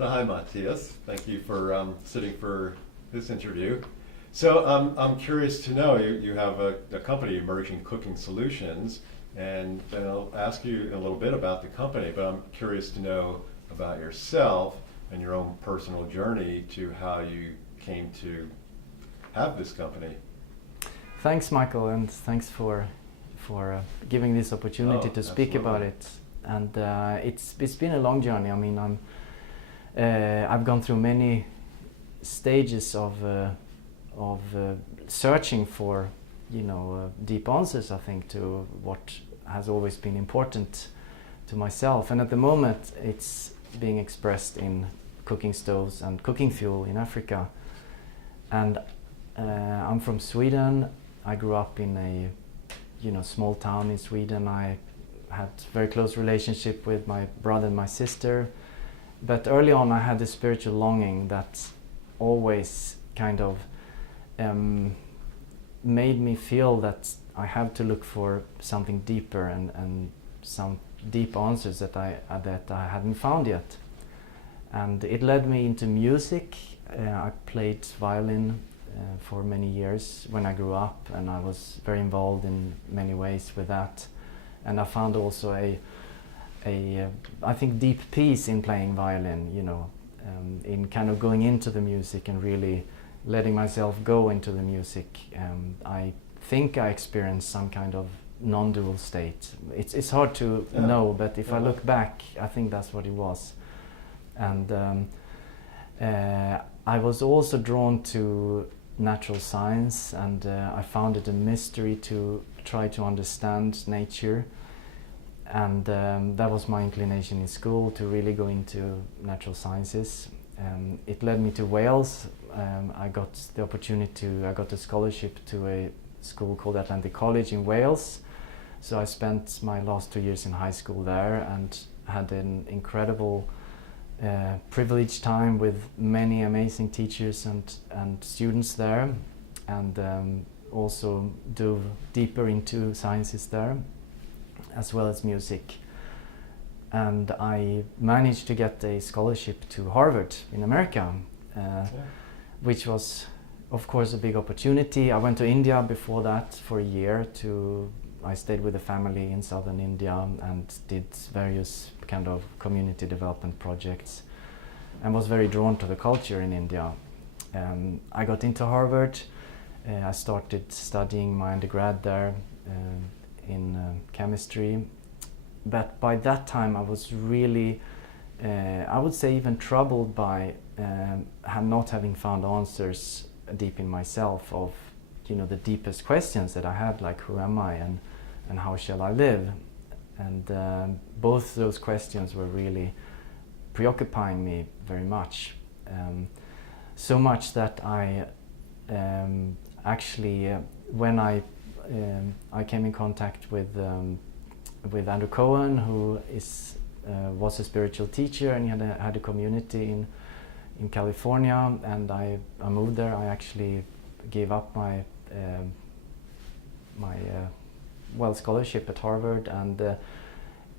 So hi, Mattias. Thank you for sitting for this interview. So I'm curious to know, you have a company, Emerging Cooking Solutions, and I'll ask you a little bit about the company, but I'm curious to know about yourself and your own personal journey to how you came to have this company. Thanks, Michael, and thanks for giving this opportunity to speak about it. And it's been a long journey. I mean, I've gone through many stages of searching for, deep answers, I think, to what has always been important to myself. And at the moment, it's being expressed in cooking stoves and cooking fuel in Africa. And I'm from Sweden. I grew up in a small town in Sweden. I had very close relationship with my brother and my sister. But early on I had this spiritual longing that always kind of made me feel that I have to look for something deeper and some deep answers that I hadn't found yet. And it led me into music. I played violin for many years when I grew up, and I was very involved in many ways with that. And I found also I think deep peace in playing violin, in kind of going into the music and really letting myself go into the music. I think I experienced some kind of non-dual state. It's hard to know, but if I look back, I think that's what it was. And I was also drawn to natural science, and I found it a mystery to try to understand nature. And that was my inclination in school, to really go into natural sciences. It led me to Wales. I got the opportunity I got a scholarship to a school called Atlantic College in Wales. So I spent my last 2 years in high school there and had an incredible privileged time with many amazing teachers and students there, and also dove deeper into sciences there, as well as music. And I managed to get a scholarship to Harvard in America, which was, of course, a big opportunity. I went to India before that for a year. I stayed with a family in southern India and did various kind of community development projects, and was very drawn to the culture in India. I got into Harvard. I started studying my undergrad there in chemistry. But by that time I was really, I would say, even troubled by not having found answers deep in myself of, the deepest questions that I had, like who am I and how shall I live? And both those questions were really preoccupying me very much. So much that I actually, when I came in contact with Andrew Cohen, who was a spiritual teacher, and he had a community in California, and I moved there. I actually gave up my scholarship at Harvard, and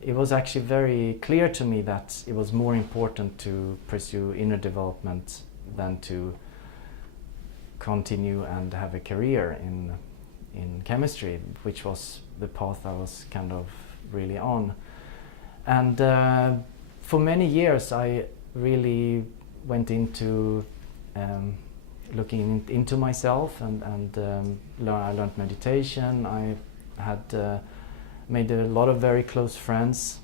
it was actually very clear to me that it was more important to pursue inner development than to continue and have a career in chemistry, which was the path I was kind of really on. And for many years I really went into looking into myself, and I learned meditation. I had made a lot of very close friends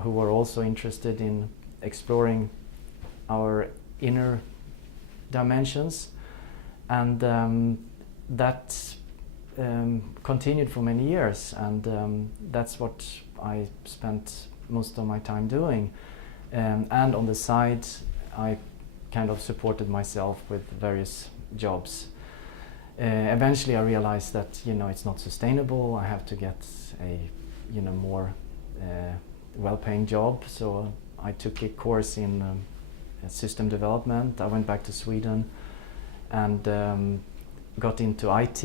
who were also interested in exploring our inner dimensions, and that continued for many years, and that's what I spent most of my time doing. And on the side I kind of supported myself with various jobs. Eventually I realized that it's not sustainable. I have to get a more well-paying job, so I took a course in system development. I went back to Sweden and got into IT,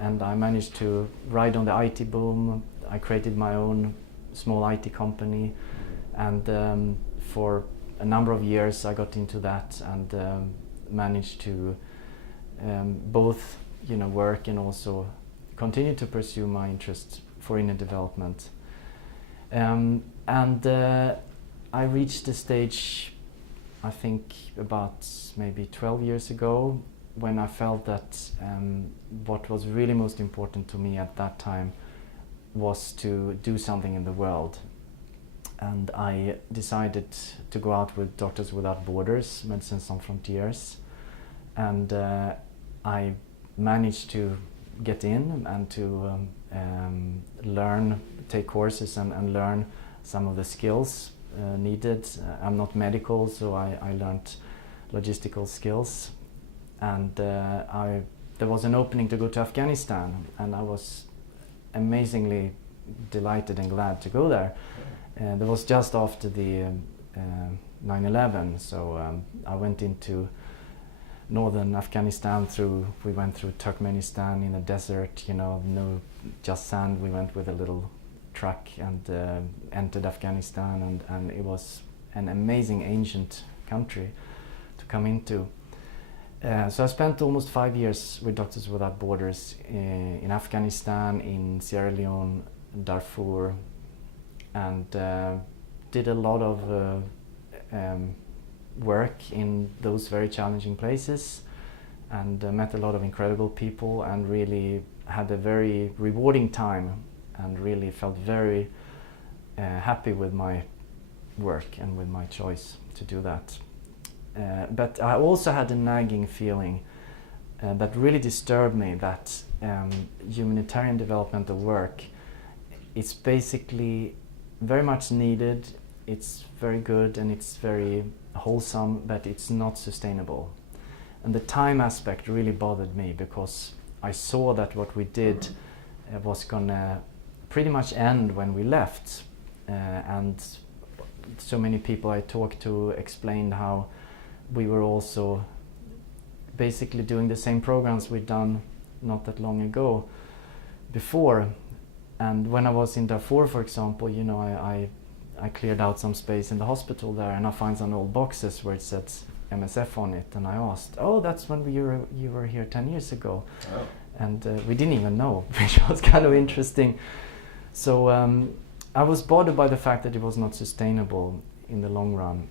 and I managed to ride on the IT boom. I created my own small IT company, and for a number of years I got into that and managed to both work and also continue to pursue my interest for inner development. And I reached the stage, I think about maybe 12 years ago, when I felt that what was really most important to me at that time was to do something in the world. And I decided to go out with Doctors Without Borders, Médecins Sans Frontières, and I managed to get in and to learn, take courses and learn some of the skills needed. I'm not medical, so I learned logistical skills, and there was an opening to go to Afghanistan, and I was amazingly delighted and glad to go there. That was just after the 9/11, so I went into northern Afghanistan. We went through Turkmenistan in a desert, no just sand. We went with a little truck and entered Afghanistan, and it was an amazing ancient country to come into. So I spent almost 5 years with Doctors Without Borders in Afghanistan, in Sierra Leone, Darfur, and did a lot of work in those very challenging places, and met a lot of incredible people, and really had a very rewarding time, and really felt very happy with my work and with my choice to do that. But I also had a nagging feeling that really disturbed me, that humanitarian developmental work is basically very much needed, it's very good and it's very wholesome, but it's not sustainable. And the time aspect really bothered me, because I saw that what we did was gonna pretty much end when we left, and so many people I talked to explained how we were also basically doing the same programs we'd done not that long ago before. And when I was in Darfur, for example, I cleared out some space in the hospital there, and I found some old boxes where it said MSF on it, and I asked, "Oh, that's when you were here 10 years ago." Oh. And we didn't even know, which was kind of interesting. So I was bothered by the fact that it was not sustainable in the long run.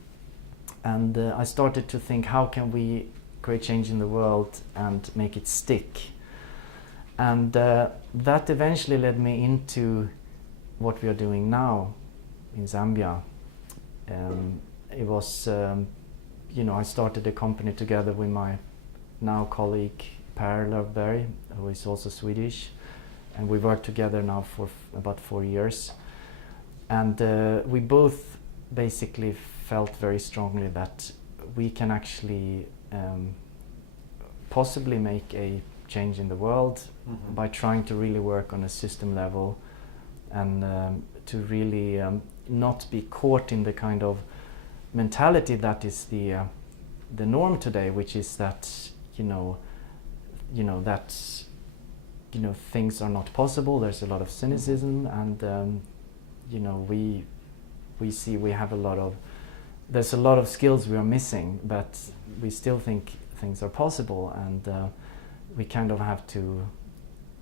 And I started to think, how can we create change in the world and make it stick? And that eventually led me into what we are doing now in Zambia. It was, I started a company together with my now colleague Per Löfberg, who is also Swedish, and we worked together now for about 4 years. And we both basically felt very strongly that we can actually possibly make a change in the world by trying to really work on a system level, and to really not be caught in the kind of mentality that is the norm today, which is that things are not possible. There's a lot of cynicism, and we see there's a lot of skills we are missing, but we still think things are possible, and we kind of have to,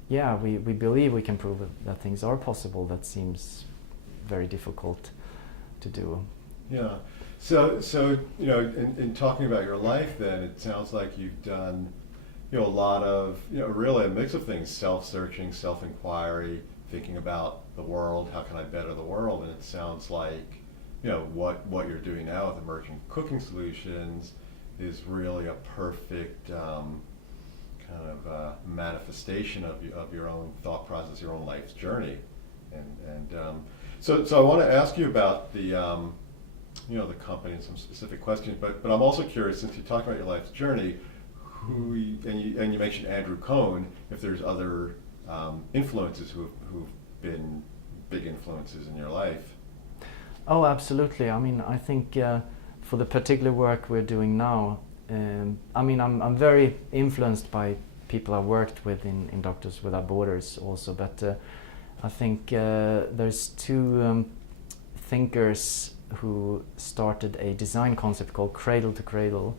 we believe we can prove that things are possible. That seems very difficult to do. Yeah. So in talking about your life, then it sounds like you've done, a lot of, really a mix of things: self-searching, self-inquiry, thinking about the world. How can I better the world? And it sounds like, what you're doing now with Emerging Cooking Solutions is really a perfect kind of manifestation of your own thought process, your own life's journey. So I want to ask you about the the company and some specific questions, but I'm also curious, since you talked about your life's journey, and you mentioned Andrew Cohn, if there's other influences who've been big influences in your life. Oh, absolutely. I mean, I think for the particular work we're doing now, I'm very influenced by people I've worked with in Doctors Without Borders also, but I think there's two thinkers who started a design concept called Cradle to Cradle,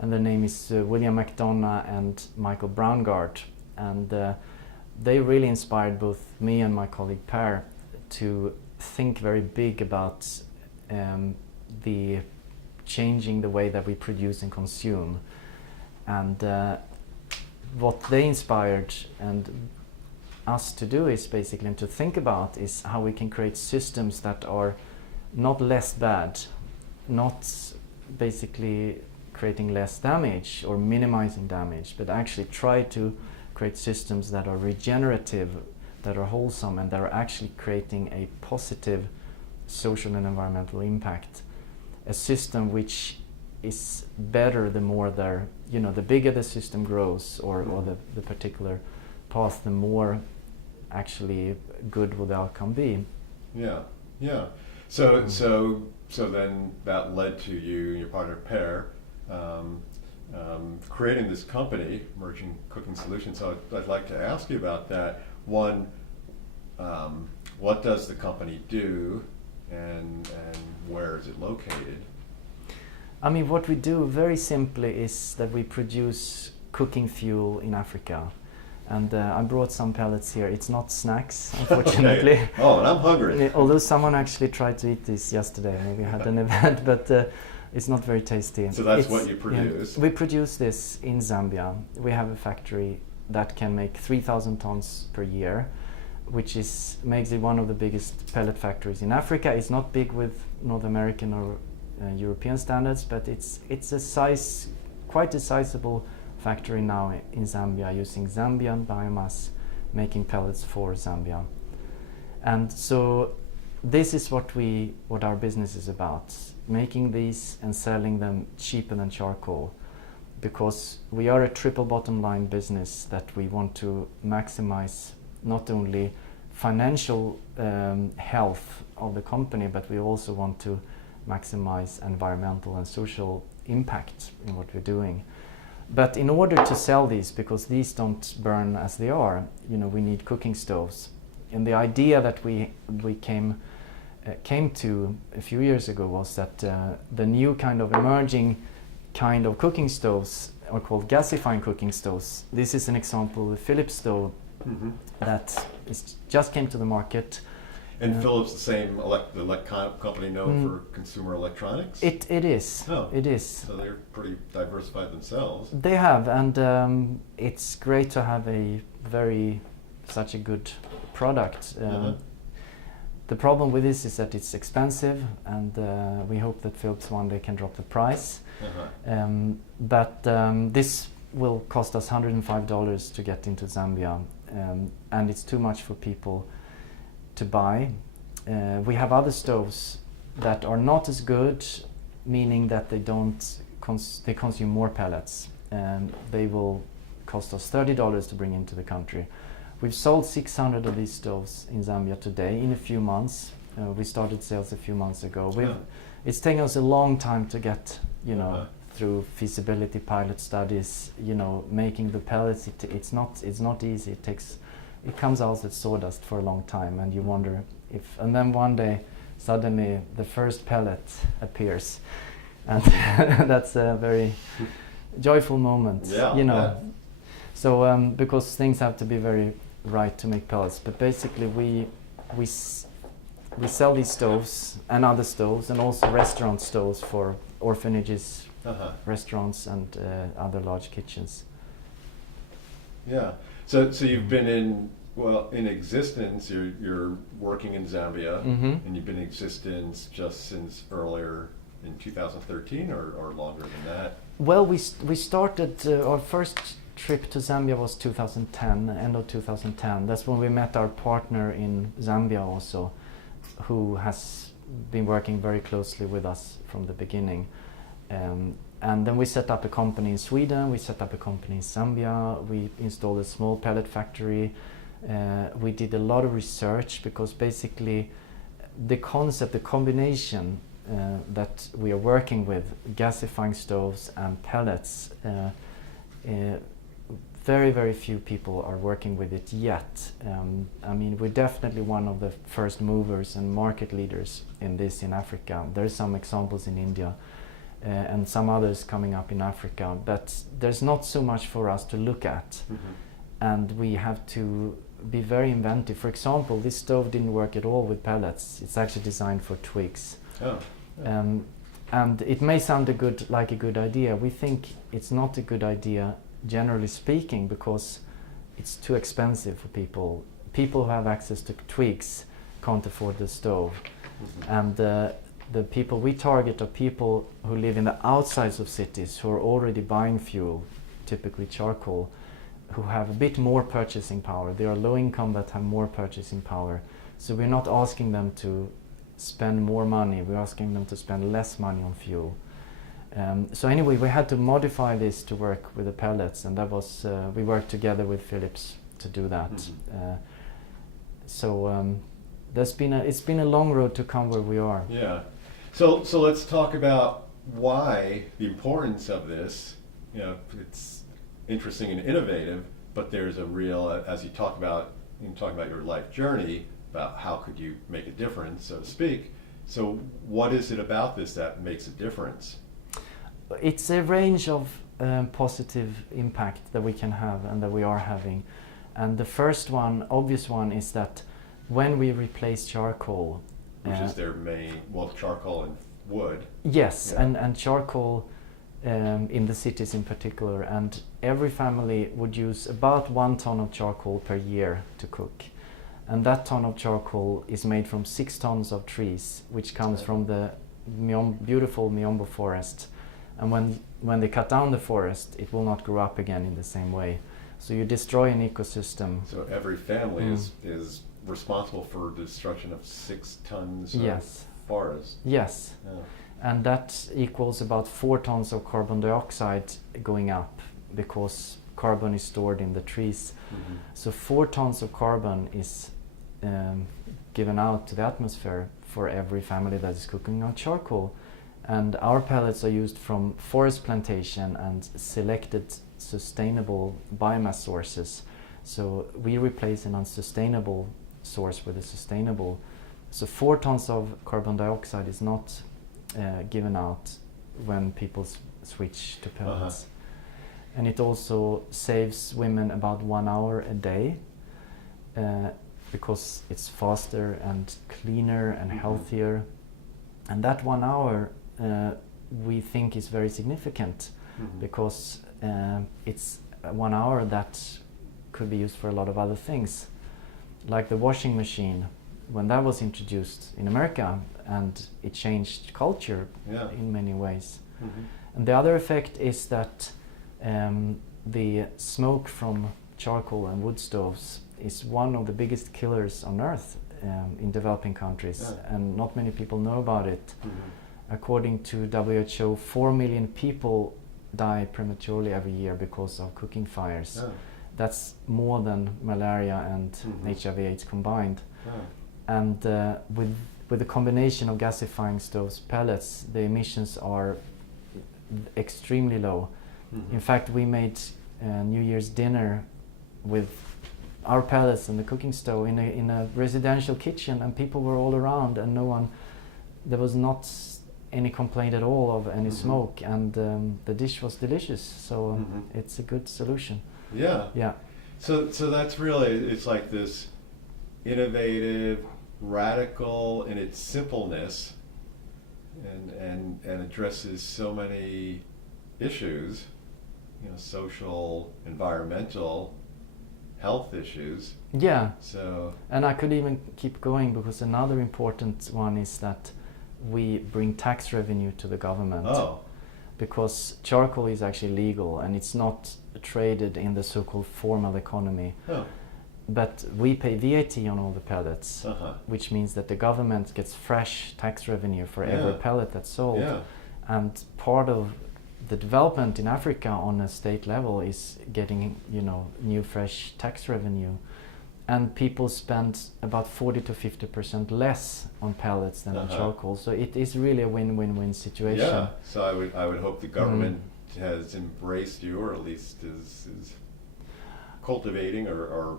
and their name is William McDonough and Michael Braungart, and they really inspired both me and my colleague Per to think very big about the changing the way that we produce and consume. And what they inspired and us to do is basically, and to think about, is how we can create systems that are not less bad, not basically creating less damage or minimizing damage, but actually try to create systems that are regenerative, that are wholesome, and that are actually creating a positive social and environmental impact. A system which is better the more there, the bigger the system grows, or the particular path, the more actually good will the outcome be. Yeah, yeah. So then that led to you and your partner Per creating this company, Emerging Cooking Solutions. So I'd like to ask you about that. One, what does the company do, and where is it located? I mean, what we do very simply is that we produce cooking fuel in Africa. And I brought some pellets here. It's not snacks, unfortunately. Okay. Oh, and I'm hungry. Although someone actually tried to eat this yesterday. We had an event, but it's not very tasty. So that's what you produce? Yeah, we produce this in Zambia. We have a factory that can make 3,000 tons per year, which makes it one of the biggest pellet factories in Africa. It's not big with North American or European standards, but it's quite a sizable factory now in Zambia, using Zambian biomass, making pellets for Zambia. And so this is what our business is about, making these and selling them cheaper than charcoal, because we are a triple bottom line business that we want to maximize not only financial health of the company, but we also want to maximize environmental and social impact in what we're doing. But in order to sell these, because these don't burn as they are, we need cooking stoves. And the idea that we came to a few years ago was that the new kind of emerging kind of cooking stoves are called gasifying cooking stoves. This is an example of a Philips stove that just came to the market. And Philips, the same company known for consumer electronics? It is. Oh. It is. So they're pretty diversified themselves. They have, and it's great to have such a good product. The problem with this is that it's expensive, and we hope that Philips one day can drop the price. But this will cost us $105 to get into Zambia, and it's too much for people to buy. We have other stoves that are not as good, meaning that they consume more pellets, and they will cost us $30 to bring into the country. We've sold 600 of these stoves in Zambia today in a few months. We started sales a few months ago. It's taken us a long time to get, through feasibility pilot studies, making the pellets. It's not easy. It comes out as sawdust for a long time, and you wonder and then one day suddenly the first pellet appears, and that's a very joyful moment. Yeah. So because things have to be very right to make pellets, but basically we sell these stoves and other stoves, and also restaurant stoves for orphanages, restaurants, and other large kitchens. Yeah. So you've been in existence. You're working in Zambia, and you've been in existence just since earlier in 2013, or longer than that. Well, we started our first trip to Zambia was 2010, end of 2010. That's when we met our partner in Zambia also, who has been working very closely with us from the beginning. And then we set up a company in Sweden, we set up a company in Zambia, we installed a small pellet factory. We did a lot of research, because basically the concept, the combination that we are working with, gasifying stoves and pellets, very, very few people are working with it yet. I mean, we're definitely one of the first movers and market leaders in this in Africa. There's some examples in India and some others coming up in Africa, but there's not so much for us to look at. And we have to be very inventive. For example, this stove didn't work at all with pellets. It's actually designed for twigs. Oh. And it may sound like a good idea. We think it's not a good idea, generally speaking, because it's too expensive for people. People who have access to twigs can't afford the stove. And the people we target are people who live in the outsides of cities, who are already buying fuel, typically charcoal, who have a bit more purchasing power. They are low income but have more purchasing power. So we're not asking them to spend more money, we're asking them to spend less money on fuel. So anyway, we had to modify this to work with the pellets, and that was we worked together with Philips to do that. It's been a long road to come where we are. Yeah. So let's talk about why the importance of this. You know, it's interesting and innovative, but there's a real, as you talk about your life journey, about how could you make a difference, so to speak. So what is it about this that makes a difference? It's a range of positive impact that we can have and that we are having. And the first one, obvious one, is that when we replace charcoal, which is their main, charcoal and wood. Yes, yeah. and charcoal in the cities in particular, and every family would use about 1 ton of charcoal per year to cook. And that ton of charcoal is made from 6 tons of trees, which comes from the beautiful Miombo forest. And when they cut down the forest, it will not grow up again in the same way. So you destroy an ecosystem. So every family is responsible for the destruction of 6 tons of forest. Yes. Yeah. And that equals about 4 tons of carbon dioxide going up, because carbon is stored in the trees. So 4 tons of carbon is given out to the atmosphere for every family that is cooking on charcoal. And our pellets are used from forest plantation and selected sustainable biomass sources. So we replace an unsustainable source with a sustainable. So 4 tons of carbon dioxide is not given out when people switch to pellets. And it also saves women about 1 hour a day, because it's faster and cleaner and healthier. And that 1 hour we think is very significant, because it's 1 hour that could be used for a lot of other things, like the washing machine. When that was introduced in America, and it changed culture in many ways. And the other effect is that the smoke from charcoal and wood stoves is one of the biggest killers on earth in developing countries, and not many people know about it. According to WHO, 4 million people die prematurely every year because of cooking fires. That's more than malaria and HIV/AIDS combined. And with the combination of gasifying stoves, pellets, the emissions are extremely low. In fact, we made New Year's dinner with our pellets and the cooking stove in a residential kitchen, and people were all around, and there was not any complaint at all of any smoke, and the dish was delicious. So it's a good solution. Yeah. So that's really, it's like this innovative, radical in its simpleness, and addresses so many issues, social, environmental, health issues. Yeah. So. And I could even keep going, because another important one is that we bring tax revenue to the government. Because charcoal is actually legal and it's not traded in the so-called formal economy. But we pay VAT on all the pellets, which means that the government gets fresh tax revenue for every pellet that's sold. And part of the development in Africa on a state level is getting, new fresh tax revenue. And people spend about 40 to 50% less on pellets than on charcoal. So it is really a win-win-win situation. Yeah. So I would hope the government has embraced you, or at least is. cultivating or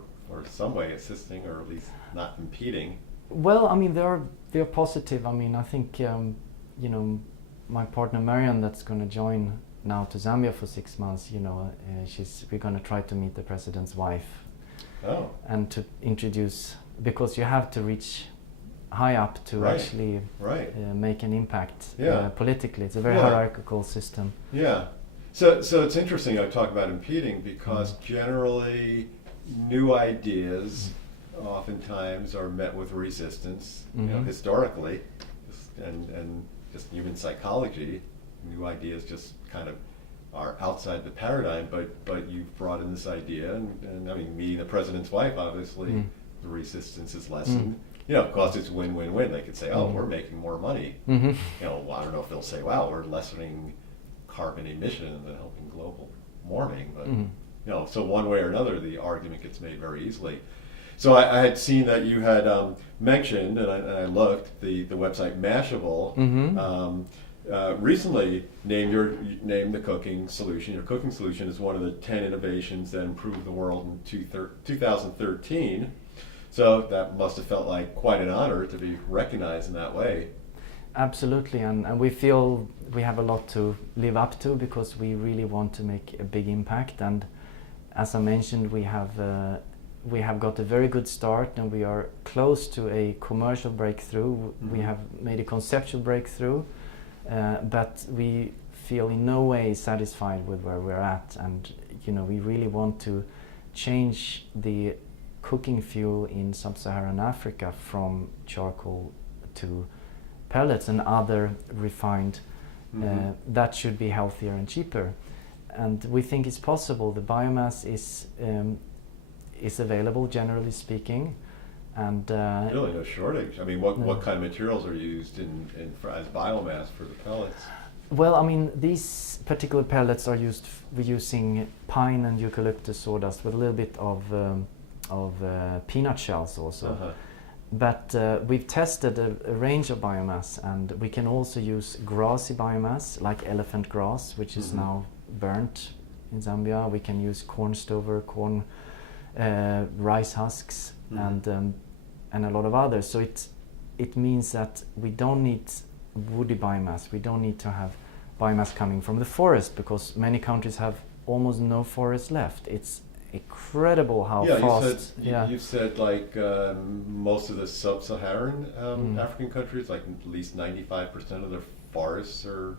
some way assisting, or at least not impeding? Well, I mean, they're positive. I mean, I think you know, my partner Marian, that's going to join now to Zambia for 6 months. You know, we're going to try to meet the president's wife. Oh. And to introduce, because you have to reach high up to actually make an impact politically. It's a very hierarchical system. Yeah. So it's interesting I talk about impeding, because generally new ideas oftentimes are met with resistance, you know, historically, and just human psychology. New ideas just kind of are outside the paradigm, but you've brought in this idea, and I mean, meeting the president's wife, obviously, the resistance is lessened. You know, of course, it's win-win-win. They could say, "Oh, we're making more money." You know, well, I don't know if they'll say, "Wow, we're lessening carbon emissions and helping global warming," but you know, so one way or another, the argument gets made very easily. So I had seen that you had mentioned, and I looked, the website Mashable. Recently named the cooking solution. Your cooking solution is one of the 10 innovations that improved the world in 2013. So that must have felt like quite an honor to be recognized in that way. Absolutely, and we feel we have a lot to live up to, because we really want to make a big impact. And as I mentioned, we have got a very good start, and we are close to a commercial breakthrough. We have made a conceptual breakthrough. But we feel in no way satisfied with where we're at, and you know, we really want to change the cooking fuel in sub-Saharan Africa from charcoal to pellets and other refined that should be healthier and cheaper. And we think it's possible. The biomass is available, generally speaking. And really no shortage. I mean, what kind of materials are used as biomass for the pellets? Well, I mean, these particular pellets are we're using pine and eucalyptus sawdust with a little bit of peanut shells also. But we've tested a range of biomass, and we can also use grassy biomass like elephant grass, which is now burnt in Zambia. We can use corn stover, rice husks, and a lot of others. So it means that we don't need woody biomass. We don't need to have biomass coming from the forest, because many countries have almost no forest left. It's incredible how fast. You said like most of the sub-Saharan African countries, like at least 95% of their forests are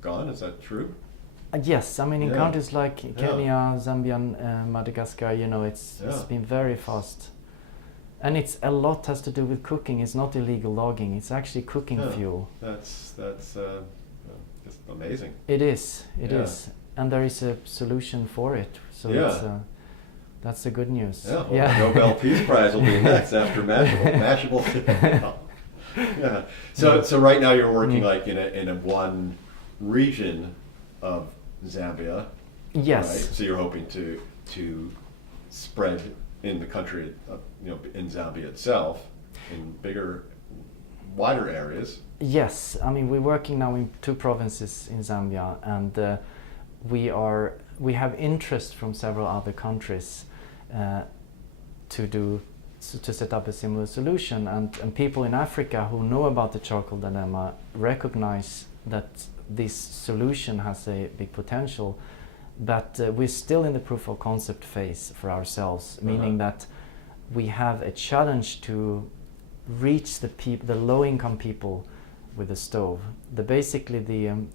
gone. Is that true? Yes, I mean, in countries like Kenya, Zambia, Madagascar, you know, it's been very fast. And a lot has to do with cooking. It's not illegal logging. It's actually cooking fuel. That's just amazing. It is. It is, and there is a solution for it. So that's the good news. Yeah. Well, the Nobel Peace Prize will be next after Mashable. Yeah. So right now you're working like in a one region of Zambia. Yes. Right? So you're hoping to spread in the country, you know, in Zambia itself, in bigger, wider areas. Yes, I mean, we're working now in 2 provinces in Zambia, and we have interest from several other countries to set up a similar solution, and people in Africa who know about the charcoal dilemma recognize that this solution has a big potential. But we're still in the proof of concept phase for ourselves, meaning that we have a challenge to reach the low-income people with the stove. Basically, the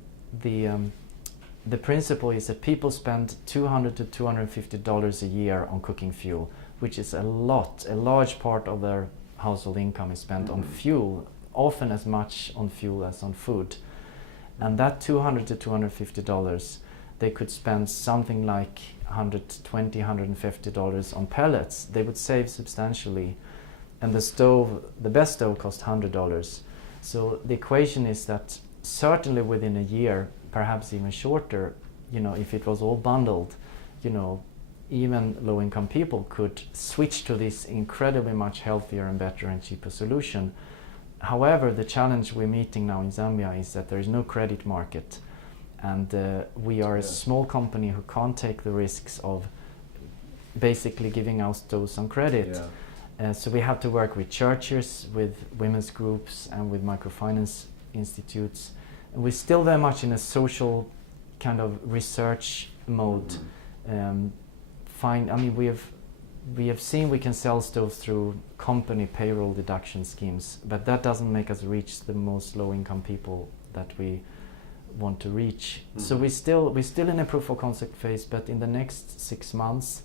principle is that people spend $200 to $250 a year on cooking fuel, which is a large part of their household income is spent on fuel, often as much on fuel as on food. And that $200 to $250, they could spend something like $120, $150 on pellets. They would save substantially. And the best stove cost $100. So the equation is that certainly within a year, perhaps even shorter, you know, if it was all bundled, you know, even low-income people could switch to this incredibly much healthier and better and cheaper solution. However, the challenge we're meeting now in Zambia is that there is no credit market, and we are a small company who can't take the risks of basically giving our stoves some credit. Yeah. So we have to work with churches, with women's groups, and with microfinance institutes. And we're still very much in a social kind of research mode. We have seen we can sell stoves through company payroll deduction schemes, but that doesn't make us reach the most low-income people that we want to reach. So we're still in a proof of concept phase, but in the next 6 months,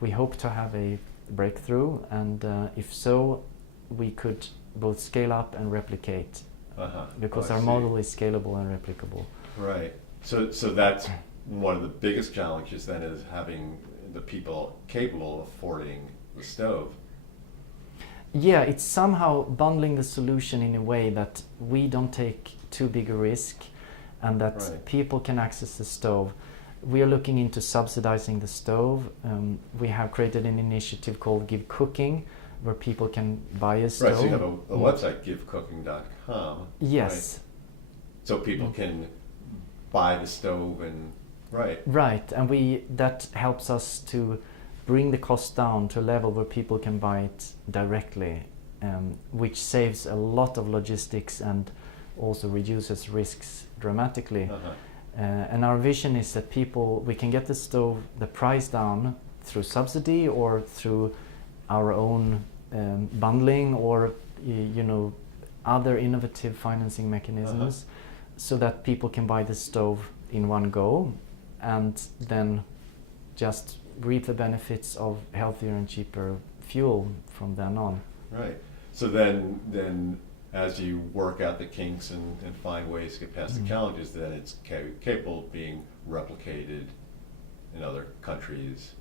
we hope to have a breakthrough, and if so, we could both scale up and replicate, because our model is scalable and replicable. Right. So that's one of the biggest challenges then, is having the people capable of affording the stove. Yeah, it's somehow bundling the solution in a way that we don't take too big a risk, and that people can access the stove. We are looking into subsidizing the stove. We have created an initiative called Give Cooking, where people can buy a stove. Right, so you have a website, givecooking.com. Yes. Right? So people can buy the stove and... Right, and that helps us to bring the cost down to a level where people can buy it directly, which saves a lot of logistics and also reduces risks dramatically. And our vision is that we can get the price down through subsidy or through our own bundling, or other innovative financing mechanisms, so that people can buy the stove in one go and then just reap the benefits of healthier and cheaper fuel from then on. Right. So then as you work out the kinks and find ways to get past the challenges, then it's capable of being replicated in other countries.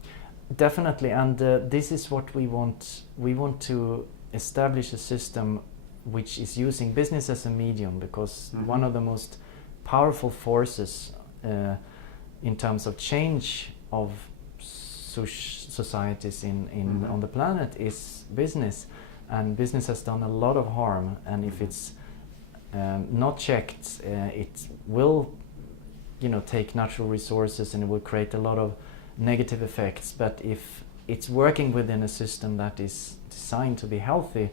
Definitely, and this is what we want. We want to establish a system which is using business as a medium, because one of the most powerful forces in terms of change of societies on the planet is business, and business has done a lot of harm, and if it's not checked, it will take natural resources and it will create a lot of negative effects. But if it's working within a system that is designed to be healthy,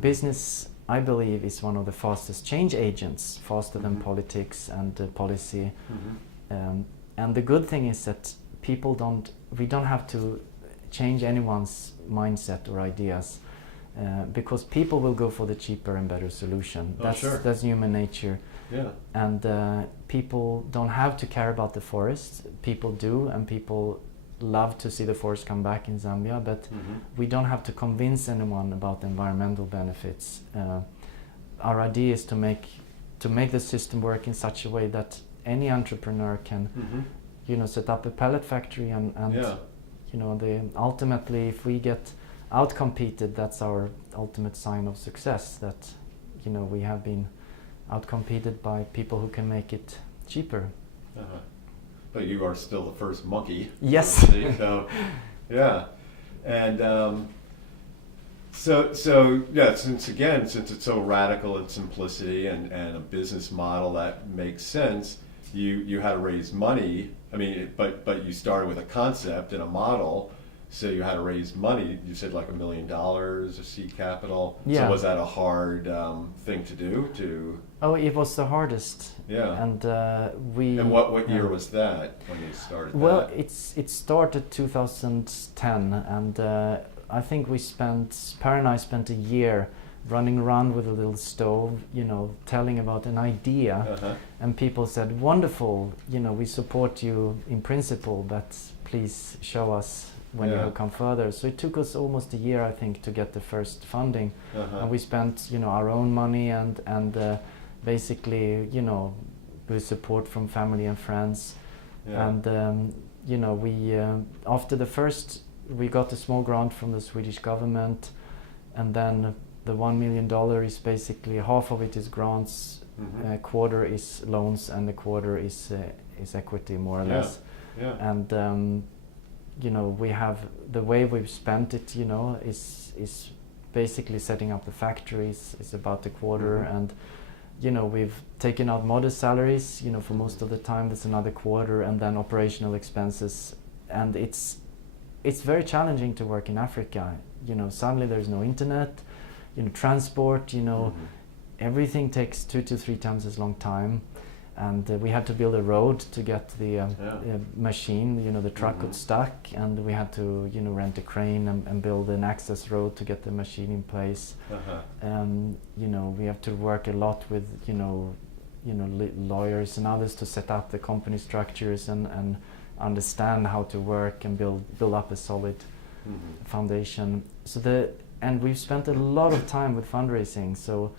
business, I believe, is one of the fastest change agents, faster than politics and policy. And the good thing is that we don't have to change anyone's mindset or ideas, because people will go for the cheaper and better solution. That's human nature. Yeah. And people don't have to care about the forest. People do, and people love to see the forest come back in Zambia, but we don't have to convince anyone about the environmental benefits. Our idea is to make the system work in such a way that any entrepreneur can set up a pellet factory and ultimately, if we get outcompeted, that's our ultimate sign of success, that we have been outcompeted by people who can make it cheaper. But you are still the first monkey. Yes. So yeah, and since it's so radical in simplicity and a business model that makes sense, you had to raise money. I mean, but you started with a concept and a model, so you had to raise money. You said like $1 million, a seed capital. Yeah. So was that a hard thing to do? Oh, it was the hardest. Yeah. And And what year was that when you started? Well, that? it started 2010, and I think Per and I spent a year running around with a little stove, telling about an idea, and people said, "Wonderful, we support you in principle, but please show us when you come further." So it took us almost a year, I think, to get the first funding, and we spent, our own money and basically, with support from family and friends, and we after the first, we got a small grant from the Swedish government, and then the $1 million is basically half of it is grants, a quarter is loans, and a quarter is equity, more or less. Yeah. And we have the way we've spent it. Is basically setting up the factories. It's about a quarter, and we've taken out modest salaries. For most of the time, that's another quarter, and then operational expenses, and it's it's very challenging to work in Africa. You know, suddenly there's no internet, you know, transport, you know, everything takes 2 to 3 times as long time. And we had to build a road to get the machine, you know, the truck got stuck, and we had to, you know, rent a crane and build an access road to get the machine in place. You know, we have to work a lot with, you know, lawyers and others to set up the company structures and understand how to work and build up a solid foundation. And we've spent a lot of time with fundraising. So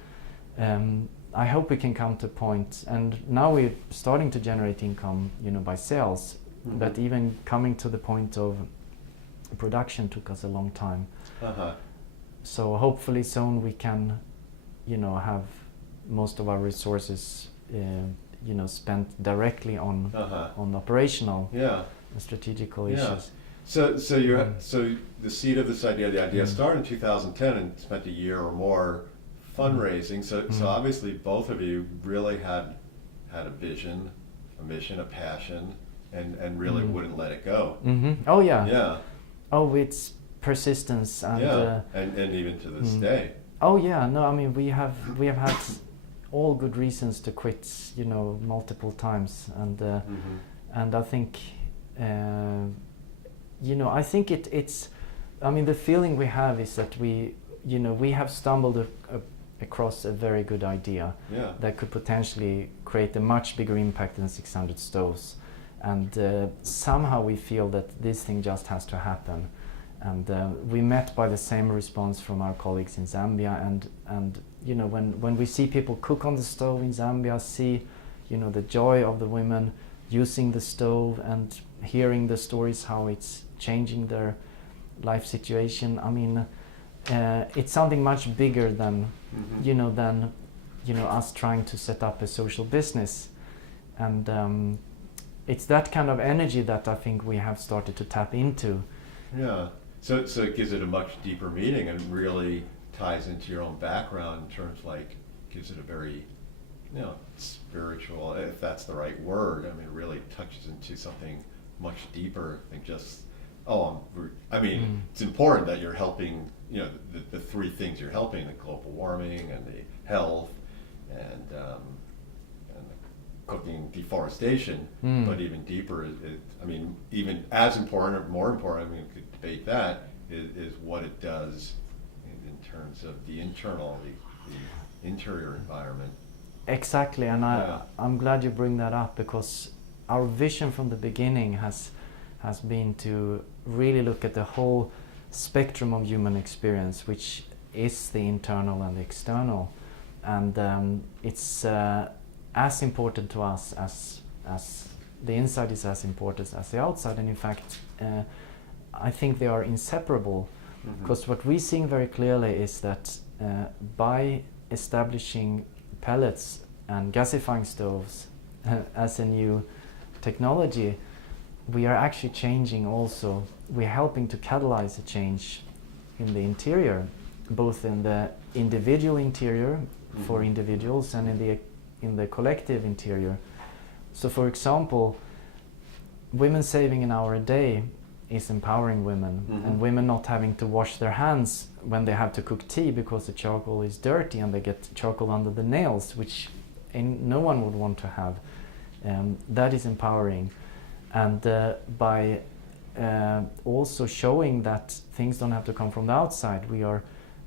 I hope we can come to a point, and now we're starting to generate income, you know, by sales. But even coming to the point of production took us a long time. So hopefully soon we can, you know, have most of our resources, you know, spent directly on operational and strategical issues. So the seed of this idea, the idea started in 2010 and spent a year or more fundraising. So obviously both of you really had a vision, a mission, a passion, and really wouldn't let it go. Oh yeah. Yeah. Oh, it's persistence and and even to this day. Oh yeah. No, I mean we have had all good reasons to quit, you know, multiple times, and I think you know, I think it's I mean the feeling we have is that we have stumbled across a very good idea that could potentially create a much bigger impact than 600 stoves, and somehow we feel that this thing just has to happen. And we met by the same response from our colleagues in Zambia, and you know, when we see people cook on the stove in Zambia, see, you know, the joy of the women using the stove and hearing the stories how it's changing their life situation. I mean, it's something much bigger than us trying to set up a social business, and it's that kind of energy that I think we have started to tap into. Yeah. So it gives it a much deeper meaning and really ties into your own background in terms, like, gives it a very, you know, spiritual, if that's the right word. I mean, it really touches into something much deeper than just, I mean, it's important that you're helping, you know, the three things you're helping, the global warming and the health and the cooking, deforestation, but even deeper, I mean, even as important or more important, I mean, we could debate that, is what it does in terms of the internal, the interior environment. Exactly, and I'm glad you bring that up, because our vision from the beginning has been to really look at the whole spectrum of human experience, which is the internal and the external, and it's as important to us as the inside is as important as the outside, and in fact I think they are inseparable, because what we're seeing very clearly is that by establishing pellets and gasifying stoves as a new technology, we are actually changing also, we're helping to catalyze a change in the interior, both in the individual interior for individuals and in the collective interior. So for example, women saving an hour a day is empowering women, and women not having to wash their hands when they have to cook tea because the charcoal is dirty and they get charcoal under the nails, which no one would want to have. That is empowering. And by also showing that things don't have to come from the outside, we are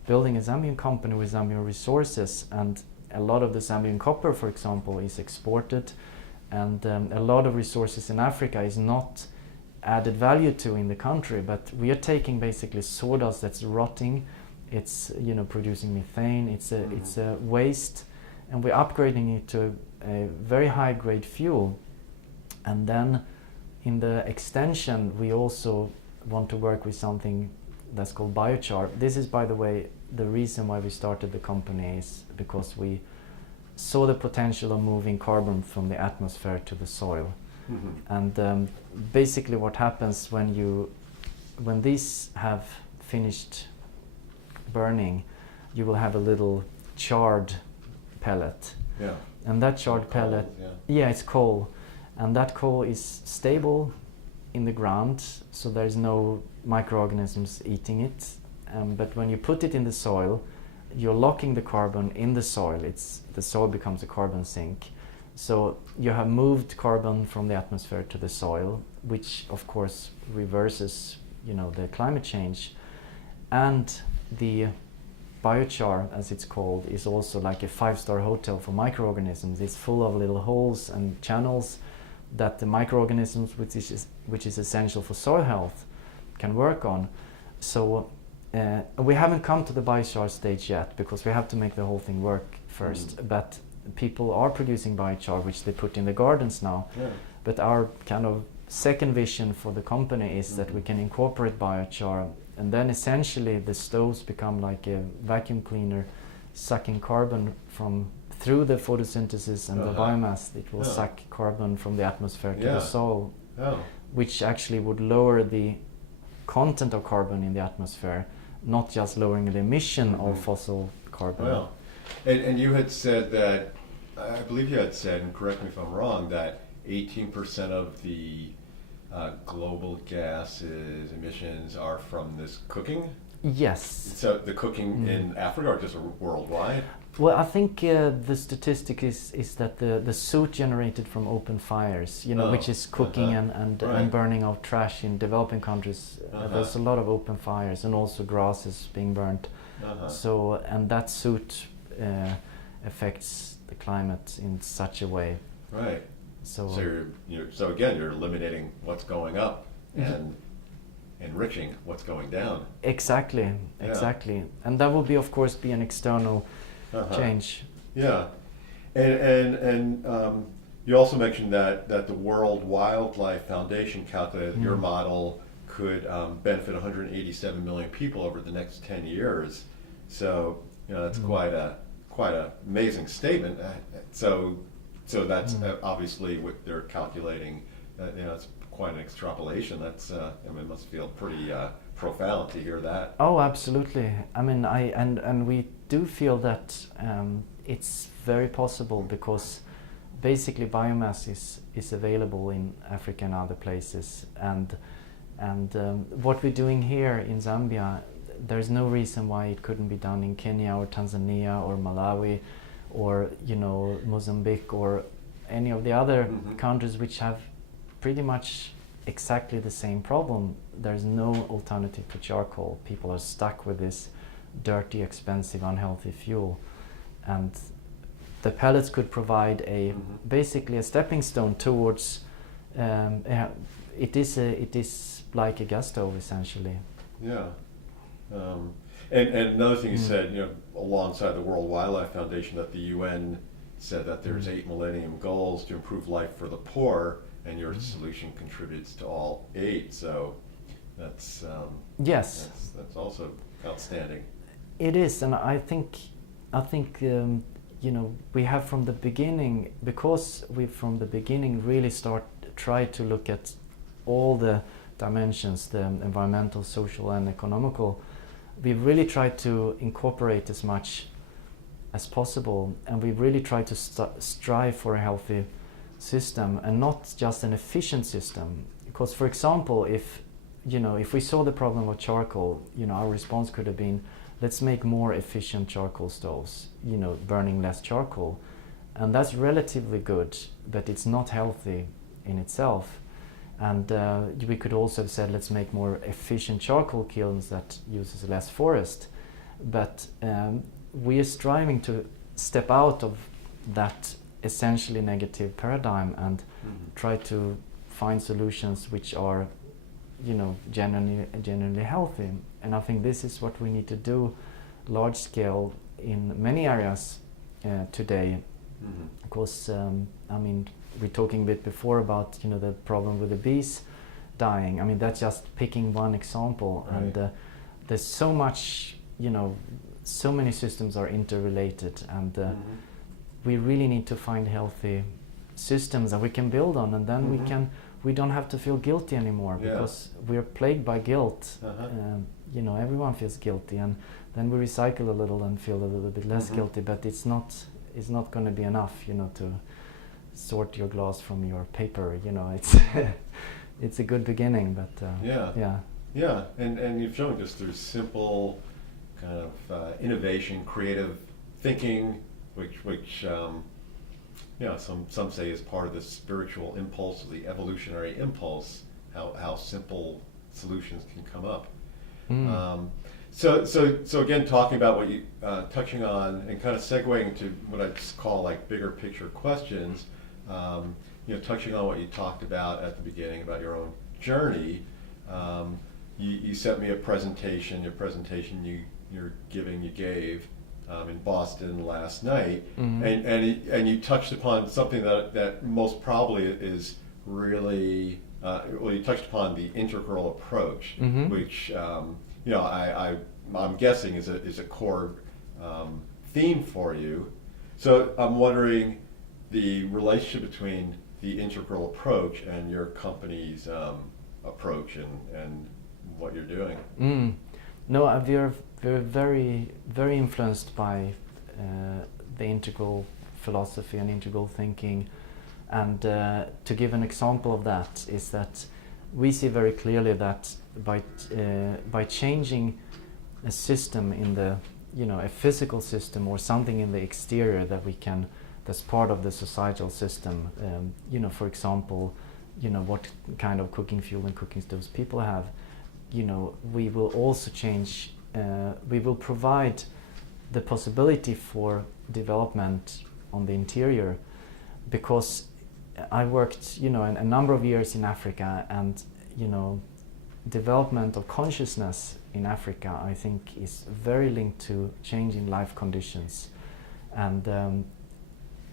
building a Zambian company with Zambian resources, and a lot of the Zambian copper, for example, is exported, and a lot of resources in Africa is not added value to in the country, but we are taking basically sawdust that's rotting, it's, you know, producing methane, it's a waste, and we're upgrading it to a very high grade fuel. And then in the extension we also want to work with something that's called biochar. This is, by the way, the reason why we started the company, is because we saw the potential of moving carbon from the atmosphere to the soil. And basically what happens when these have finished burning, you will have a little charred pellet. Yeah. And that charred pellet, it's coal. And that coal is stable in the ground, so there's no microorganisms eating it. But when you put it in the soil, you're locking the carbon in the soil. The soil becomes a carbon sink. So you have moved carbon from the atmosphere to the soil, which of course reverses, the climate change. And the biochar, as it's called, is also like a 5-star hotel for microorganisms. It's full of little holes and channels that the microorganisms, which is essential for soil health, can work on. So we haven't come to the biochar stage yet, because we have to make the whole thing work first. But people are producing biochar, which they put in the gardens now. Yeah. But our kind of second vision for the company is that we can incorporate biochar, and then essentially the stoves become like a vacuum cleaner, sucking carbon through the photosynthesis and the biomass. It will suck carbon from the atmosphere to the soil, which actually would lower the content of carbon in the atmosphere, not just lowering the emission of fossil carbon. Wow. And you had said that, I believe you had said, and correct me if I'm wrong, that 18% of the global gases emissions are from this cooking? Yes. So the cooking in Africa, or just worldwide? Well, I think the statistic is that the soot generated from open fires, which is cooking and burning of trash in developing countries, there's a lot of open fires, and also grasses being burnt. So, and that soot affects the climate in such a way. Right. So you're eliminating what's going up and enriching what's going down. Exactly. And that will be, of course, be an external change. Yeah. And you also mentioned that the World Wildlife Foundation calculated that your model could benefit 187 million people over the next 10 years. So, that's quite a amazing statement. So that's obviously what they're calculating. It's quite an extrapolation. That's it must feel pretty profound to hear that. Oh, absolutely. I mean, and we do feel that it's very possible, because basically biomass is available in Africa and other places, and what we're doing here in Zambia, there's no reason why it couldn't be done in Kenya or Tanzania or Malawi, or Mozambique, or any of the other countries which have pretty much exactly the same problem. There's no alternative to charcoal. People are stuck with this dirty, expensive, unhealthy fuel, and the pellets could provide basically a stepping stone towards. It is like a gas stove, essentially. Yeah. And another thing you said, alongside the World Wildlife Foundation, that the UN said that there's 8 Millennium Goals to improve life for the poor, and your solution contributes to all 8. So that's that's also outstanding. It is, and I think we have from the beginning, because we from the beginning really try to look at all the dimensions, the environmental, social, and economical. We've really tried to incorporate as much as possible, and we really try to strive for a healthy system, and not just an efficient system. Because, for example, if we saw the problem of charcoal, our response could have been, let's make more efficient charcoal stoves, burning less charcoal, and that's relatively good, but it's not healthy in itself. And we could also have said, let's make more efficient charcoal kilns that uses less forest. But we are striving to step out of that essentially negative paradigm and try to find solutions which are, genuinely healthy. And I think this is what we need to do large scale in many areas today. Because, we're talking a bit before about the problem with the bees dying. I mean, that's just picking one example, right. And there's so much, so many systems are interrelated, and we really need to find healthy systems that we can build on, and then we don't have to feel guilty anymore, because we're plagued by guilt. Everyone feels guilty, and then we recycle a little and feel a little bit less guilty, but it's not going to be enough, to sort your glass from your paper. It's it's a good beginning. But Yeah. yeah. Yeah, and you've shown just through simple kind of innovation, creative thinking, which some say is part of the spiritual impulse, the evolutionary impulse, how simple solutions can come up. So again, talking about what you touching on and kind of segueing to what I just call like bigger picture questions. Touching on what you talked about at the beginning about your own journey. You sent me a presentation. Your presentation you gave in Boston last night, and you touched upon something that most probably is really you touched upon the integral approach, which I'm guessing is a core theme for you. So I'm wondering the relationship between the integral approach and your company's approach and what you're doing. No, we're very, very influenced by the integral philosophy and integral thinking. And to give an example of that is that we see very clearly that by changing a system in the, a physical system or something in the exterior that's part of the societal system, for example, what kind of cooking fuel and cooking stoves people have, we will also change, we will provide the possibility for development on the interior, because I worked, a number of years in Africa, and, development of consciousness in Africa, I think, is very linked to changing life conditions. And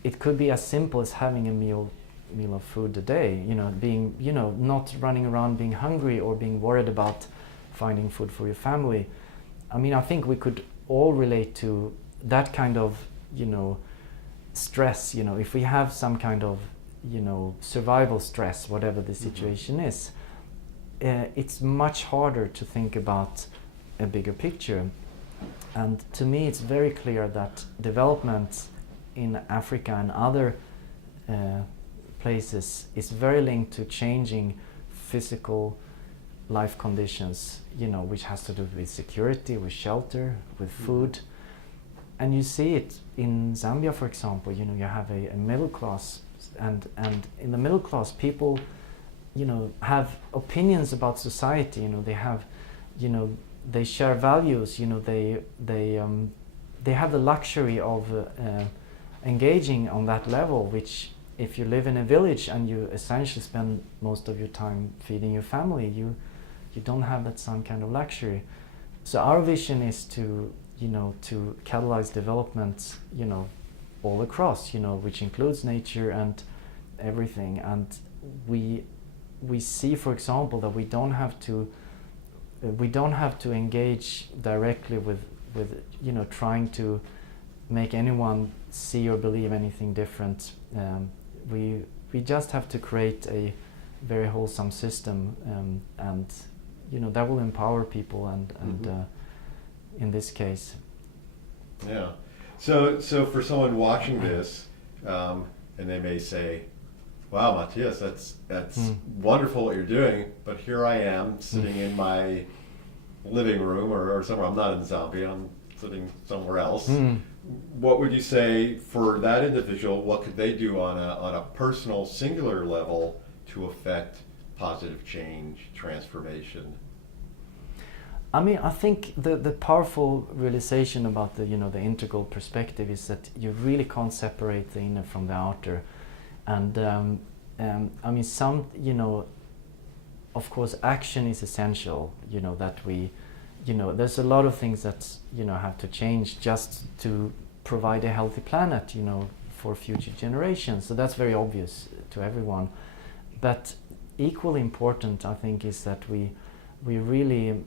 it could be as simple as having a meal of food a day, being, not running around being hungry or being worried about finding food for your family. I mean, I think we could all relate to that kind of, stress, if we have some kind of, survival stress, whatever the situation is, it's much harder to think about a bigger picture. And to me, it's very clear that development in Africa and other places is very linked to changing physical life conditions, which has to do with security, with shelter, with food. And you see it in Zambia, for example. You have a middle class, and in the middle class, people, have opinions about society. They have, they share values. They have the luxury of engaging on that level, which, if you live in a village and you essentially spend most of your time feeding your family, you don't have that same kind of luxury. So our vision is to catalyze development, all across, which includes nature and everything. And we see, for example, that we don't have to engage directly with trying to make anyone see or believe anything different. We just have to create a very wholesome system, and that will empower people, and in this case. Yeah. So for someone watching this, and they may say, "Wow, Mattias, that's wonderful what you're doing," but here I am sitting in my living room or somewhere. I'm not in Zambia. I'm sitting somewhere else. What would you say for that individual? What could they do on a personal, singular level to affect positive change, transformation? I mean, I think the powerful realization about the integral perspective is that you really can't separate the inner from the outer. And I mean, of course, action is essential. That we, there's a lot of things that have to change just to provide a healthy planet, for future generations. So that's very obvious to everyone. But equally important, I think, is that we really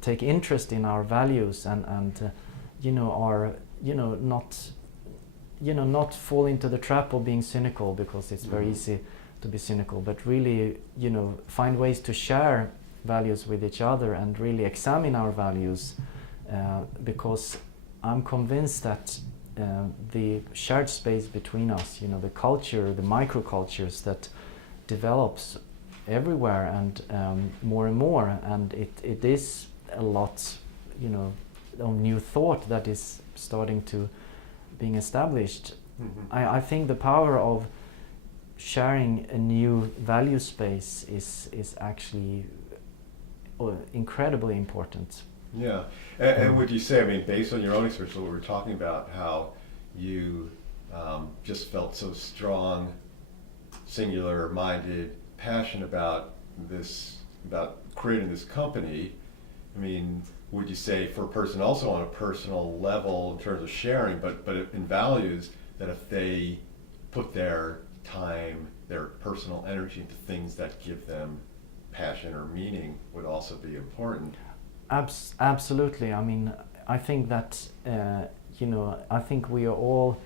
take interest in our values and are not fall into the trap of being cynical, because it's very easy to be cynical, but really find ways to share values with each other and really examine our values, because I'm convinced that the shared space between us, the culture, the microcultures that develops everywhere and more and more, and it is a lot, of new thought that is starting to being established. I think the power of sharing a new value space is actually incredibly important. Yeah, and would you say, I mean, based on your own experience, what we were talking about, how you just felt so strong, singular-minded, passion about this, about creating this company, I mean, would you say for a person also on a personal level in terms of sharing, but in values, that if they put their time, their personal energy into things that give them passion or meaning would also be important? Absolutely. I mean, I think that I think we all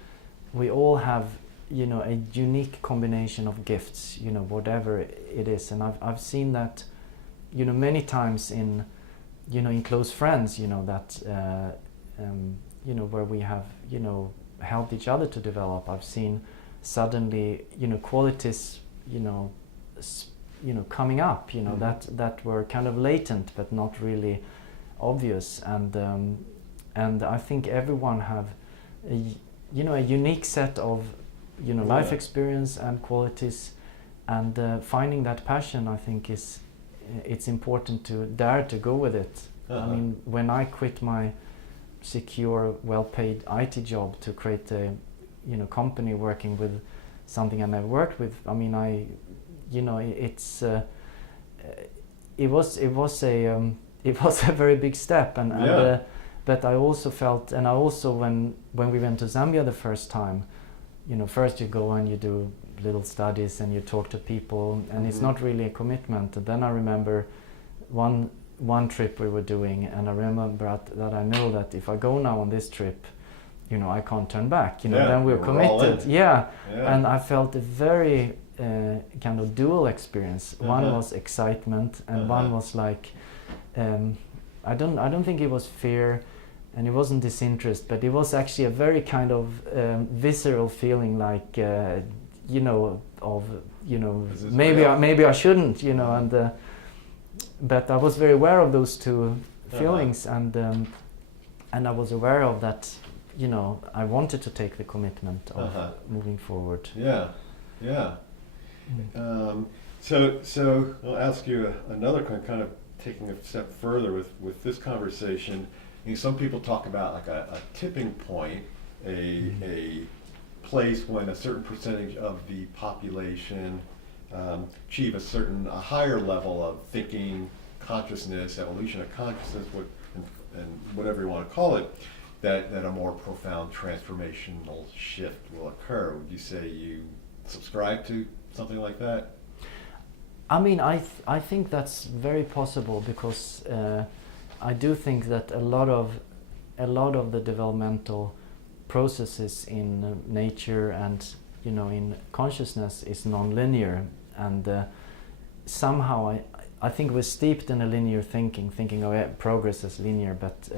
have a unique combination of gifts, whatever it is, and I've seen that many times in close friends, that where we have helped each other to develop. I've seen suddenly qualities coming up, that were kind of latent but not really obvious, and I think everyone have a unique set of life experience and qualities, and finding that passion, I think it's important to dare to go with it. I mean, when I quit my secure, well-paid IT job to create a company working with something I never worked with, I mean, it was a very big step, and but I also felt, and I also when we went to Zambia the first time, first you go and you do little studies and you talk to people, and it's not really a commitment. And then I remember one trip we were doing, and I remember that I know that if I go now on this trip, I can't turn back. Then we're committed. And I felt a very kind of dual experience. One was excitement, and one was like I don't think it was fear, and it wasn't disinterest, but it was actually a very kind of visceral feeling, like maybe I shouldn't, and but I was very aware of those two feelings, and I was aware of that, I wanted to take the commitment of moving forward. So I'll ask you another kind of taking a step further with this conversation. Some people talk about like a tipping point, a place when a certain percentage of the population achieve a higher level of thinking, consciousness, evolution of consciousness, and whatever you want to call it, that a more profound transformational shift will occur. Would you say you subscribe to something like that? I mean, I think that's very possible, because I do think that a lot of the developmental processes in nature and in consciousness is non-linear, and somehow I think we're steeped in a linear thinking progress is linear, but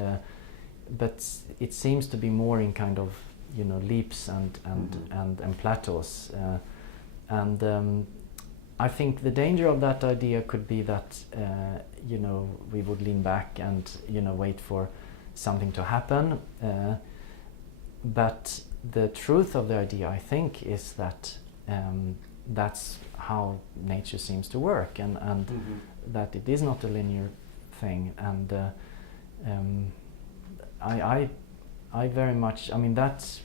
it seems to be more in kind of leaps and plateaus, and I think the danger of that idea could be that we would lean back and wait for something to happen, but the truth of the idea, I think, is that that's how nature seems to work, and that it is not a linear thing, and I very much, I mean, that's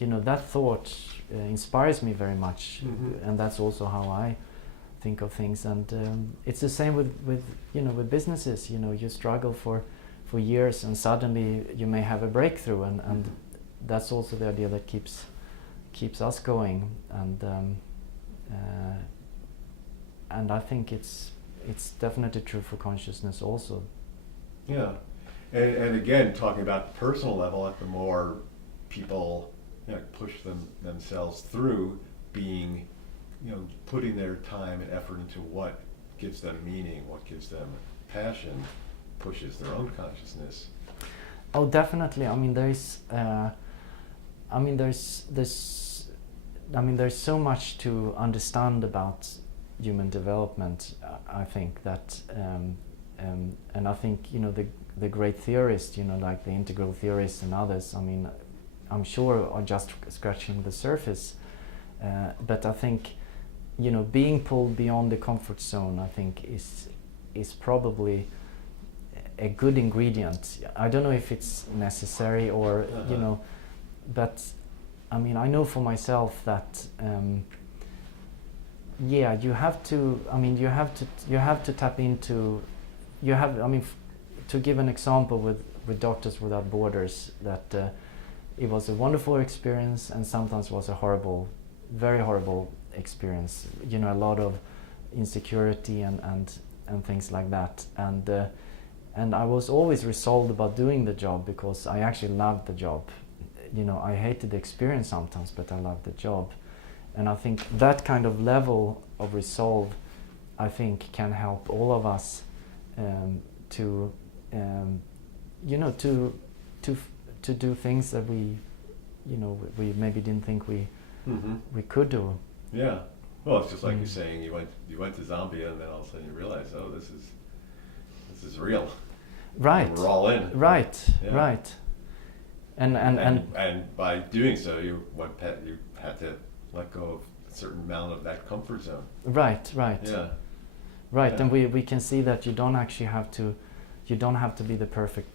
that thought inspires me very much, and that's also how I think of things. And it's the same with businesses. You struggle for years, and suddenly you may have a breakthrough, and that's also the idea that keeps us going. And I think it's definitely true for consciousness also. Yeah, and again, talking about the personal level, at the more people push themselves through being, putting their time and effort into what gives them meaning, what gives them passion, pushes their own consciousness. Oh, definitely. I mean, there's so much to understand about human development. I think that, and I think the great theorists, like the integral theorists and others. I mean, I'm sure are just scratching the surface, but I think being pulled beyond the comfort zone, I think is probably a good ingredient. I don't know if it's necessary or but I mean, I know for myself that you have to. I mean, you have to tap into. I mean, to give an example with Doctors Without Borders, that it was a wonderful experience and sometimes was a horrible, very horrible experience. A lot of insecurity and things like that. And I was always resolved about doing the job because I actually loved the job. I hated the experience sometimes, but I loved the job. And I think that kind of level of resolve, I think, can help all of us to do things that we maybe didn't think we could do. Yeah. Well, it's just like you're saying, you went to Zambia, and then all of a sudden you realize, oh, this is real. Right. And we're all in. Right. Yeah. Right. And by doing so, you had to let go of a certain amount of that comfort zone. Right. Yeah. Right. Yeah. And we can see that you don't have to be the perfect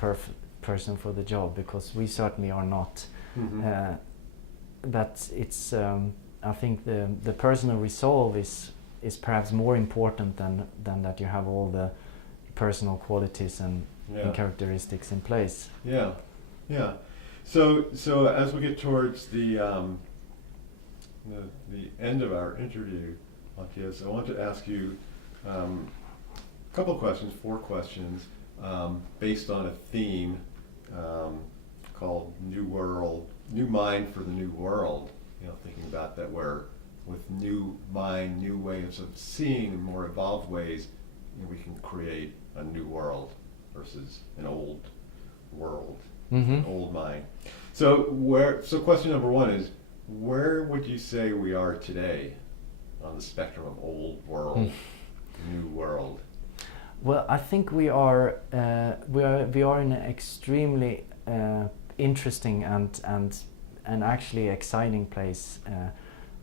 person for the job, because we certainly are not. But it's I think the personal resolve is perhaps more important than that you have all the personal qualities and characteristics in place. Yeah. So as we get towards the end of our interview, Mattias, I want to ask you a couple of questions, 4 questions, based on a theme called New Mind for the New World. Thinking about that, where with new mind, new ways of seeing, in more evolved ways, we can create a new world versus an old world, an old mind. So question number 1 is, where would you say we are today on the spectrum of old world, new world? Well, I think we are in an extremely interesting and actually exciting place,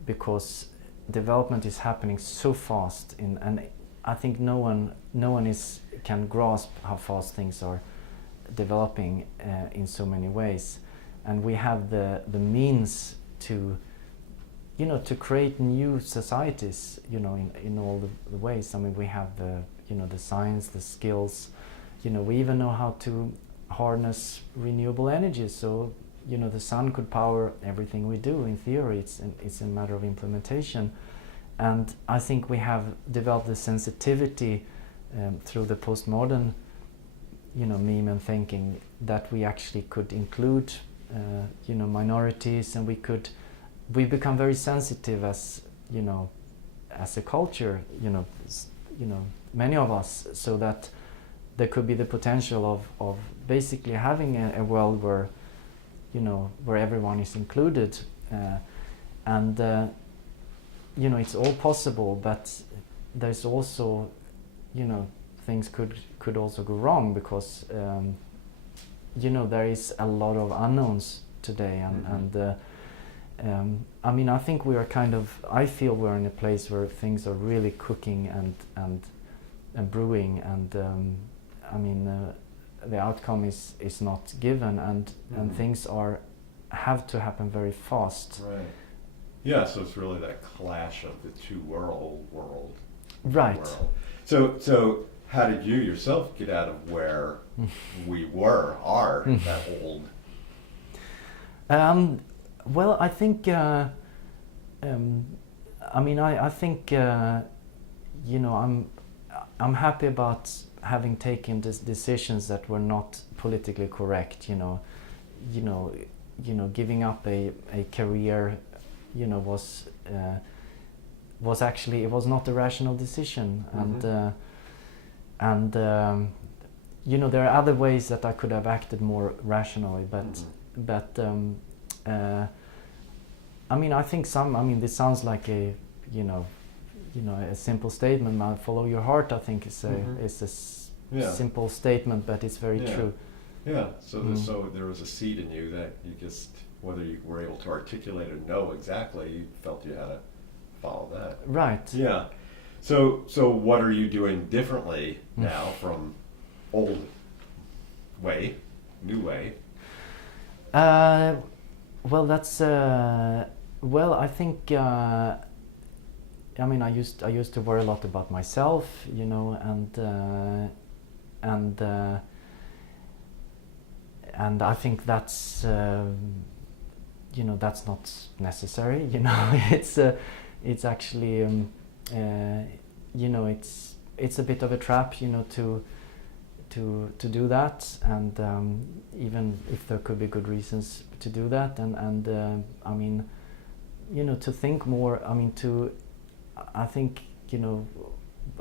because development is happening so fast, and I think no one can grasp how fast things are developing in so many ways, and we have the means to create new societies, in all the ways. I mean, we have the science, the skills, we even know how to harness renewable energy, so the sun could power everything we do. In theory, it's a matter of implementation, and I think we have developed the sensitivity through the postmodern meme and thinking that we actually could include minorities, and we become very sensitive as a culture, many of us, so that there could be the potential of basically having a world where everyone is included, and it's all possible, but there's also things could also go wrong, because there is a lot of unknowns today, and I mean, I think we are I feel we're in a place where things are really cooking and brewing, and I mean, the outcome is not given, and things have to happen very fast. Right. Yeah. So it's really that clash of the two world. Right. World. So how did you yourself get out of where we are that old? Well, I think I mean, I think I'm happy about having taken decisions that were not politically correct. Giving up a career, was actually, it was not a rational decision, and there are other ways that I could have acted more rationally, but I mean, I think this sounds like a a simple statement. Follow your heart, I think, is simple statement, but it's very true. Yeah. So there was a seed in you that you just, whether you were able to articulate or know exactly, you felt you had to follow that. Right. Yeah. So what are you doing differently now from old way, new way? Well, that's I think. I mean, I used to worry a lot about myself, and I think that's that's not necessary. It's actually it's a bit of a trap, to do that, and even if there could be good reasons to do that, and I mean, to think more. I mean, I think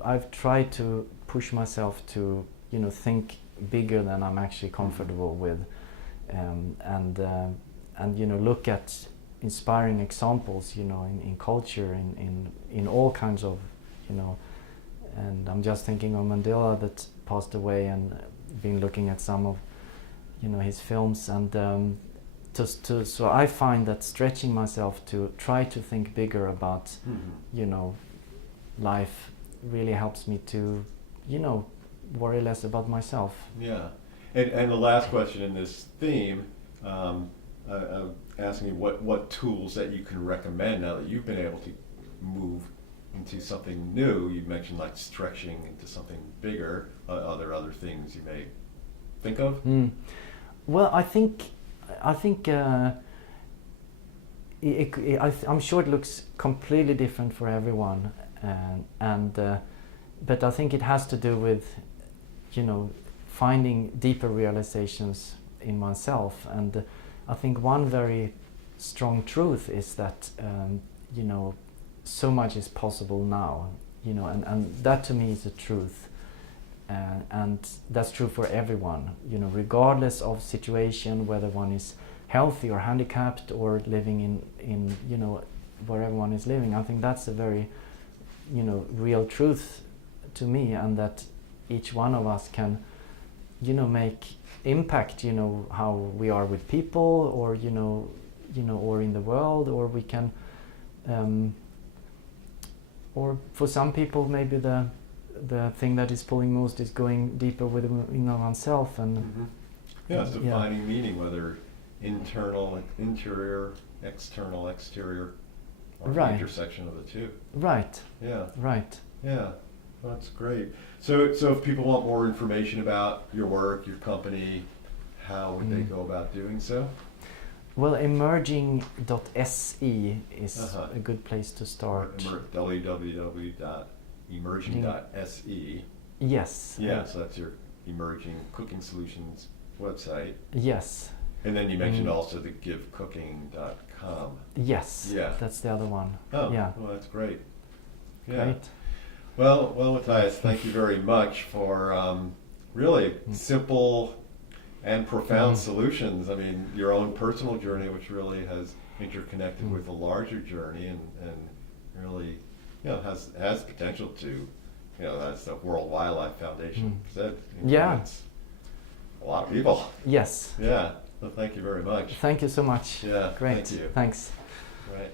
I've tried to push myself to think bigger than I'm actually comfortable with, and look at inspiring examples, in culture, in all kinds of, and I'm just thinking of Mandela that passed away, and been looking at some of his films, and so I find that stretching myself to try to think bigger about life really helps me to worry less about myself. Yeah. And the last question in this theme, I'm asking you what tools that you can recommend now that you've been able to move into something new. You mentioned like stretching into something bigger. Are there other things you may think of? Well, I think I'm sure it looks completely different for everyone, but I think it has to do with finding deeper realizations in oneself, and I think one very strong truth is that so much is possible now, and that to me is the truth, and that's true for everyone, regardless of situation, whether one is healthy or handicapped or living in where everyone is living. I think that's a very real truth to me, and that each one of us can make impact, how we are with people, or or in the world, or we can or for some people maybe the thing that is pulling most is going deeper within oneself, and it's defining meaning, whether internal, interior, external, exterior, or right. intersection of the two. Right. Yeah. Right. Yeah. That's great. So if people want more information about your work, your company, how would they go about doing so? Well, emerging.se is a good place to start. www.emerging.se. Yes. Yeah, so that's your Emerging Cooking Solutions website. Yes. And then you mentioned also the givecooking.com. Yes. Yeah. That's the other one. Oh, yeah. Well, that's great. Yeah. Great. Well, Mattias, thank you very much for really simple and profound solutions. I mean, your own personal journey, which really has interconnected with a larger journey, and really, has potential to, as the World Wildlife Foundation said, it's a lot of people. Yes. Yeah. Well, thank you very much. Thank you so much. Yeah. Great. Thank you. Thanks. Right.